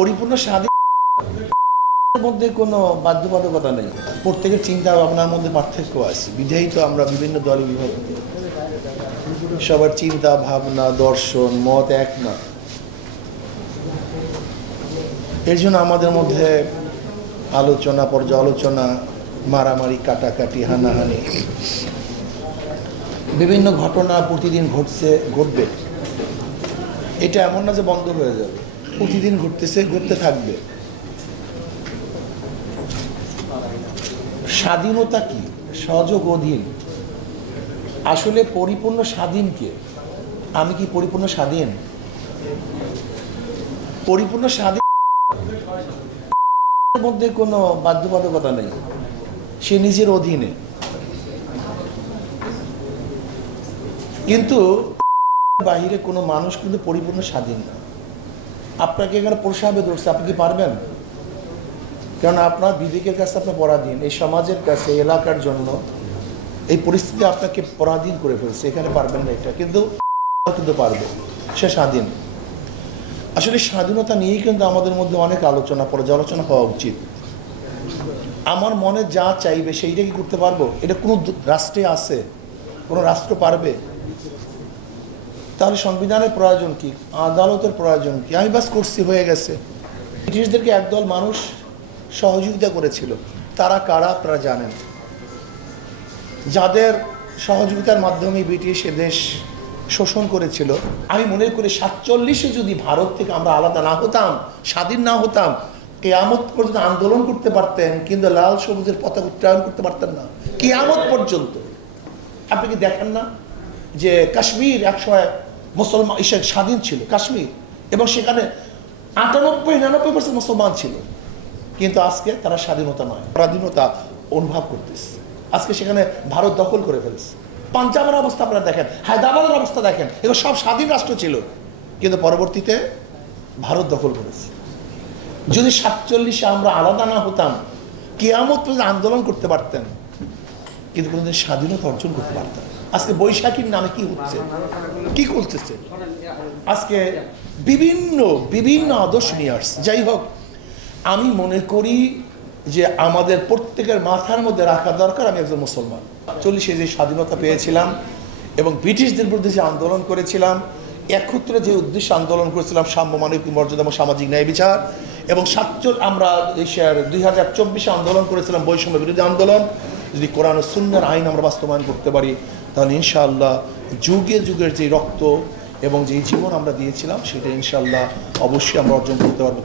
পরিপূর্ণ স্বাধীন মধ্যে কোনো বাধ্যবাধকতা নেই। প্রত্যেকের চিন্তা ভাবনার মধ্যে পার্থক্য আছে, বিধায়ী তো আমরা বিভিন্ন দলে বিভক্ত। সবার চিন্তা ভাবনা দর্শন মত এক না। এর জন্য আমাদের মধ্যে আলোচনা পর্যালোচনা মারামারি কাটাকাটি হানাহানি বিভিন্ন ঘটনা প্রতিদিন ঘটবে। এটা এমন না যে বন্ধ হয়ে যাবে, প্রতিদিন ঘটতে থাকবে। স্বাধীনতা কি? সহযোগ অধীন। আসলে পরিপূর্ণ স্বাধীন কে? আমি কি পরিপূর্ণ স্বাধীন? পরিপূর্ণ স্বাধীন মধ্যে কোনো বাধ্যবাধকতা নেই, সে নিজের অধীনে। কিন্তু বাহিরে কোনো মানুষ কিন্তু পরিপূর্ণ স্বাধীন না। আপনাকে এখানে প্রসাবে ধরছে, আপনি কি পারবেন? কারণ আপনার বিবেকের কাছে আপনার পরাধীন, এই সমাজের কাছে এলাকার জন্য এই পরিস্থিতি আপনাকে পরাধীন করে ফেলছে, এখানে পারবেন না এটা। কিন্তু পারবে, সে স্বাধীন। আসলে স্বাধীনতা নিয়েই কিন্তু আমাদের মধ্যে অনেক আলোচনা পর্যালোচনা হওয়া উচিত। আমার মনে যা চাইবে সেইটা কি করতে পারবো? এটা কোনো রাষ্ট্রে আছে? কোনো রাষ্ট্র পারবে? তাহলে সংবিধানের প্রয়োজন কি? আদালতের প্রয়োজন কি? আমি বাস করছি, হয়ে গেছে। ব্রিটিশদেরকে একদল মানুষ সহযোগিতা করেছিল। তারা কারা আপনারা জানেন? যাদের সহযোগিতার মাধ্যমে ব্রিটিশ দেশ শোষণ করেছিল। আমি মনে করি 47-এ যদি ভারত থেকে আমরা আলাদা না হতাম, স্বাধীন না হতাম, কিয়ামত পর্যন্ত আন্দোলন করতে পারতেন, কিন্তু লাল সবুজের পতাকা উত্তোলন করতে পারতেন না কিয়ামত পর্যন্ত। আপনি কি দেখেন না যে কাশ্মীর একসময় মুসলমান স্বাধীন ছিল কাশ্মীর, এবং সেখানে 98-99% মুসলমান ছিল, কিন্তু আজকে তারা স্বাধীনতা নয়, স্বাধীনতা অনুভব করতেছে। আজকে সেখানে ভারত দখল করে ফেলেছে। পাঞ্জাবের অবস্থা আপনারা দেখেন, হায়দ্রাবাদের অবস্থা দেখেন, এগুলো সব স্বাধীন রাষ্ট্র ছিল, কিন্তু পরবর্তীতে ভারত দখল করেছে। যদি 47-এ আমরা আলাদা না হতাম, কিয়ামত পর্যন্ত আন্দোলন করতে পারতেন, কিন্তু কোনোদিন স্বাধীনতা অর্জন করতে পারতেন। আজকে বৈশাখীর নামে কি হচ্ছে, কি করতেছে? আজকে বিভিন্ন আদর্শ নিয়ে আসছে। যাই হোক, আমি মনে করি যে আমাদের প্রত্যেকের মাথার মধ্যে রাখা দরকার, আমি একজন মুসলমান। 40-এ যে স্বাধীনতা পেয়েছিলাম এবং ব্রিটিশদের বিরুদ্ধে যে আন্দোলন করেছিলাম, একত্রে যে উদ্দেশ্যে আন্দোলন করেছিলাম, সাম্য মানবিক মর্যাদা এবং সামাজিক ন্যায় বিচার, এবং আমরা 2024-এ আন্দোলন করেছিলাম বৈষম্য বিরোধী আন্দোলন। যদি কোরআন ও সুন্নাহর আইন আমরা বাস্তবায়ন করতে পারি, তাহলে ইনশাআল্লাহ যুগে যুগের যে রক্ত এবং যে জীবন আমরা দিয়েছিলাম, সেটা ইনশাআল্লাহ অবশ্যই আমরা অর্জন করতে পারবো।